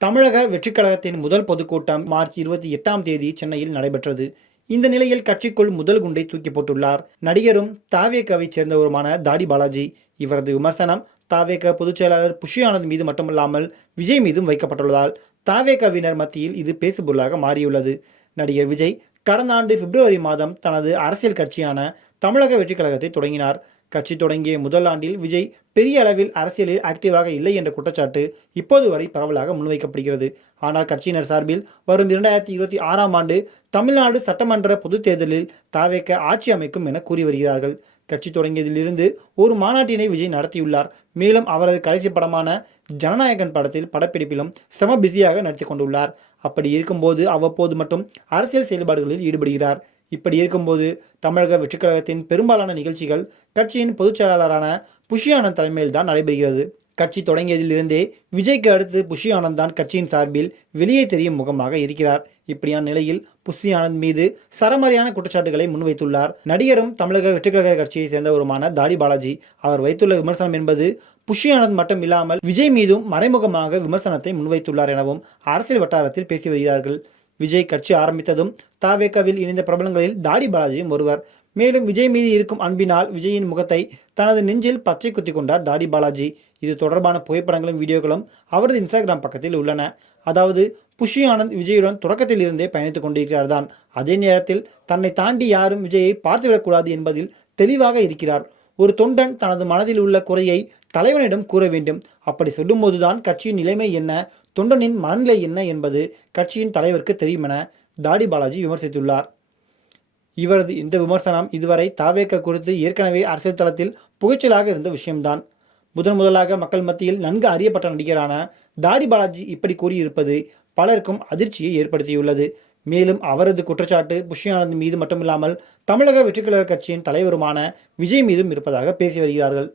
தமிழக வெற்றிக் கழகத்தின் முதல் பொதுக்கூட்டம் மார்ச் 28ஆம் தேதி சென்னையில் நடைபெற்றது. இந்த நிலையில் கட்சிக்குள் முதல் குண்டை தூக்கி போட்டுள்ளார். நடிகரும் தாவேகாவைச் சேர்ந்தவருமான தாடி பாலாஜி. இவரது விமர்சனம் தாவேகா பொதுச் செயலாளர் புஷி ஆனந்த் மீது மட்டுமல்லாமல் விஜய் மீதும் வைக்கப்பட்டுள்ளதால் தாவேகாவினர் மத்தியில் இது பேசுபொருளாக மாறியுள்ளது. நடிகர் விஜய் கடந்த ஆண்டு பிப்ரவரி மாதம் தனது அரசியல் கட்சியான தமிழக வெற்றிக் கழகத்தை தொடங்கினார். கட்சி தொடங்கிய முதல் ஆண்டில் விஜய் பெரிய அளவில் அரசியலில் ஆக்டிவாக இல்லை என்ற குற்றச்சாட்டு இப்போது வரை பரவலாக முன்வைக்கப்படுகிறது. ஆனால் கட்சியினர் சார்பில் வரும் 2026ஆம் ஆண்டு தமிழ்நாடு சட்டமன்ற பொதுத் தேர்தலில் தாவேக ஆட்சி அமைக்கும் என கூறி வருகிறார்கள். கட்சி தொடங்கியதிலிருந்து ஒரு மாநாட்டினை விஜய் நடத்தியுள்ளார். மேலும் அவரது கடைசி படமான ஜனநாயகன் படத்தில் படப்பிடிப்பிலும் செம பிஸியாக நடத்தி கொண்டுள்ளார். அப்படி இருக்கும்போது அவ்வப்போது மட்டும் அரசியல் செயல்பாடுகளில் ஈடுபடுகிறார். இப்படி இருக்கும்போது தமிழக வெற்றிக் கழகத்தின் பெரும்பாலான நிகழ்ச்சிகள் கட்சியின் பொதுச் செயலாளரான புஷி ஆனந்த் தலைமையில் தான் நடைபெறுகிறது. கட்சி தொடங்கியதிலிருந்தே விஜய்க்கு அடுத்து புஷி ஆனந்த் தான் கட்சியின் சார்பில் வெளியே தெரியும் முகமாக இருக்கிறார். இப்படியான நிலையில் புஷி ஆனந்த் மீது சரமாரியான குற்றச்சாட்டுகளை முன்வைத்துள்ளார். நடிகரும் தமிழக வெற்றிக் கழக கட்சியை சேர்ந்தவருமான தாடி பாலாஜி. அவர் வைத்துள்ள விமர்சனம் என்பது புஷி ஆனந்த் மட்டும் இல்லாமல் விஜய் மீதும் மறைமுகமாக விமர்சனத்தை முன்வைத்துள்ளார் எனவும் அரசியல் வட்டாரத்தில் பேசி வருகிறார்கள். விஜய் கட்சி ஆரம்பித்ததும் தாவேகாவில் இணைந்த பிரபலங்களில் தாடி பாலாஜியும் ஒருவர். மேலும் விஜய் மீது இருக்கும் அன்பினால் விஜயின் முகத்தை தனது நெஞ்சில் பச்சை குத்தி கொண்டார் தாடி பாலாஜி. இது தொடர்பான புகைப்படங்களும் வீடியோக்களும் அவரது இன்ஸ்டாகிராம் பக்கத்தில் உள்ளன. அதாவது புஷி ஆனந்த் விஜயுடன் தொடக்கத்தில் இருந்தே பயணித்துக் கொண்டிருக்கிறார் தான். அதே நேரத்தில் தன்னை தாண்டி யாரும் விஜயை பார்த்துவிடக்கூடாது என்பதில் தெளிவாக இருக்கிறார். ஒரு தொண்டன் தனது மனதில் உள்ள குறையை தலைவனிடம் கூற வேண்டும். அப்படி சொல்லும்போதுதான் கட்சியின் நிலைமை என்ன, தொண்டனின் மனநிலை என்ன என்பது கட்சியின் தலைவருக்கு தெரியும் என தாடி பாலாஜி விமர்சித்துள்ளார். இவரது இந்த விமர்சனம் இதுவரை தாவேக குறித்து ஏற்கனவே அரசியல் தளத்தில் புகைச்சலாக இருந்த விஷயம்தான். முதலாக மக்கள் மத்தியில் நன்கு அறியப்பட்ட நடிகரான தாடி பாலாஜி இப்படி கூறியிருப்பது பலருக்கும் அதிர்ச்சியை ஏற்படுத்தியுள்ளது. மேலும் அவரது குற்றச்சாட்டு புஷி ஆனந்த் மீது மட்டுமில்லாமல் தமிழக வெற்றிக் கழக கட்சியின் தலைவருமான விஜய் மீதும் இருப்பதாக பேசி வருகிறார்கள்.